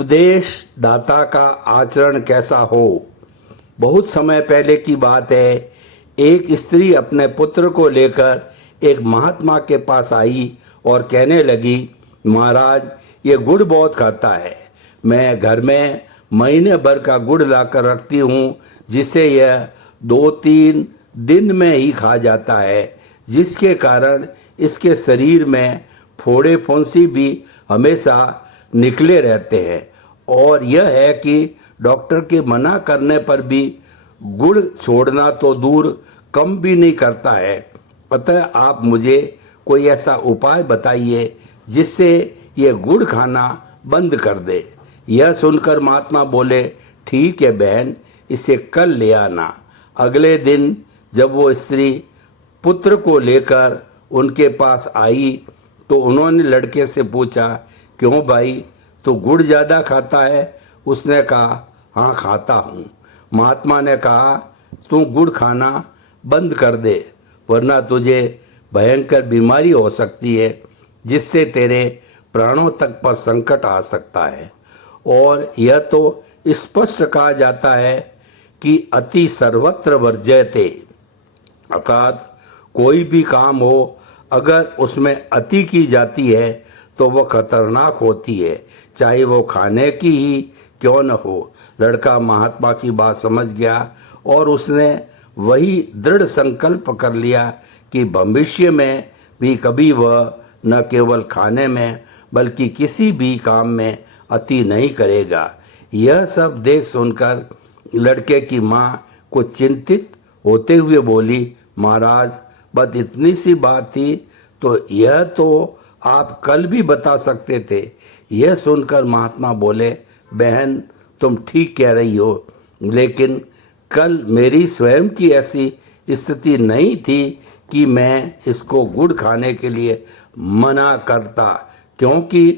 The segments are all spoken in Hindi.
उपदेश दाता का आचरण कैसा हो। बहुत समय पहले की बात है। एक स्त्री अपने पुत्र को लेकर एक महात्मा के पास आई और कहने लगी, महाराज, ये गुड़ बहुत खाता है। मैं घर में महीने भर का गुड़ लाकर रखती हूँ, जिसे यह 2-3 दिन में ही खा जाता है, जिसके कारण इसके शरीर में फोड़े फुंसी भी हमेशा निकले रहते हैं। और यह है कि डॉक्टर के मना करने पर भी गुड़ छोड़ना तो दूर कम भी नहीं करता है। अतः आप मुझे कोई ऐसा उपाय बताइए जिससे ये गुड़ खाना बंद कर दे। यह सुनकर महात्मा बोले, ठीक है बहन, इसे कल ले आना। अगले दिन जब वो स्त्री पुत्र को लेकर उनके पास आई तो उन्होंने लड़के से पूछा, क्यों भाई, तो गुड़ ज़्यादा खाता है? उसने कहा, हाँ खाता हूँ। महात्मा ने कहा, तू गुड़ खाना बंद कर दे, वरना तुझे भयंकर बीमारी हो सकती है, जिससे तेरे प्राणों तक पर संकट आ सकता है। और यह तो स्पष्ट कहा जाता है कि अति सर्वत्र वर्ज्यते, अर्थात कोई भी काम हो, अगर उसमें अति की जाती है तो वह खतरनाक होती है, चाहे वो खाने की ही क्यों न हो। लड़का महात्मा की बात समझ गया और उसने वही दृढ़ संकल्प कर लिया कि भविष्य में भी कभी वह न केवल खाने में बल्कि किसी भी काम में अति नहीं करेगा। यह सब देख सुनकर लड़के की माँ कुछ चिंतित होते हुए बोली, महाराज, बस इतनी सी बात थी, तो यह तो आप कल भी बता सकते थे। यह सुनकर महात्मा बोले, बहन, तुम ठीक कह रही हो, लेकिन कल मेरी स्वयं की ऐसी स्थिति नहीं थी कि मैं इसको गुड़ खाने के लिए मना करता, क्योंकि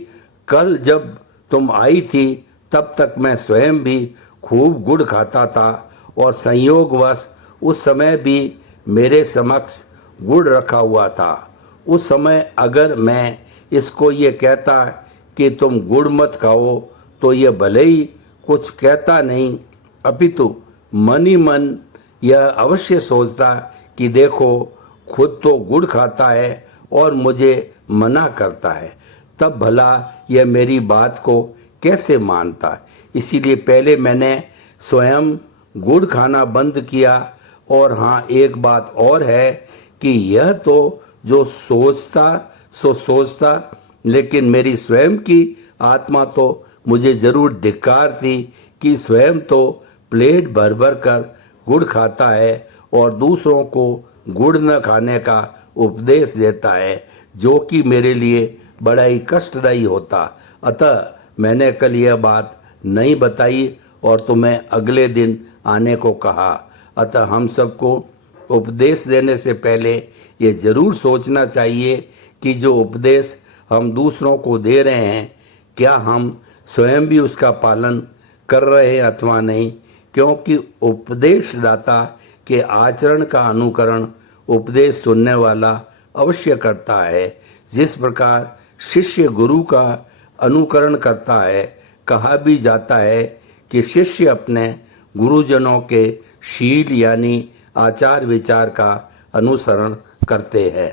कल जब तुम आई थी तब तक मैं स्वयं भी खूब गुड़ खाता था और संयोगवश उस समय भी मेरे समक्ष गुड़ रखा हुआ था। उस समय अगर मैं इसको ये कहता कि तुम गुड़ मत खाओ तो ये भले ही कुछ कहता नहीं, अपितु मन ही मन यह अवश्य सोचता कि देखो, खुद तो गुड़ खाता है और मुझे मना करता है, तब भला यह मेरी बात को कैसे मानता। इसीलिए पहले मैंने स्वयं गुड़ खाना बंद किया। और हाँ, एक बात और है कि यह तो जो सोचता सो सोचता, लेकिन मेरी स्वयं की आत्मा तो मुझे जरूर धिक्कारती कि स्वयं तो प्लेट भर भर कर गुड़ खाता है और दूसरों को गुड़ न खाने का उपदेश देता है, जो कि मेरे लिए बड़ा ही कष्टदायी होता। अतः मैंने कल यह बात नहीं बताई और तुम्हें अगले दिन आने को कहा। अतः हम सबको उपदेश देने से पहले ये जरूर सोचना चाहिए कि जो उपदेश हम दूसरों को दे रहे हैं, क्या हम स्वयं भी उसका पालन कर रहे हैं अथवा नहीं। क्योंकि उपदेशदाता के आचरण का अनुकरण उपदेश सुनने वाला अवश्य करता है। जिस प्रकार शिष्य गुरु का अनुकरण करता है, कहा भी जाता है कि शिष्य अपने गुरुजनों के शील यानी आचार विचार का अनुसरण करते हैं।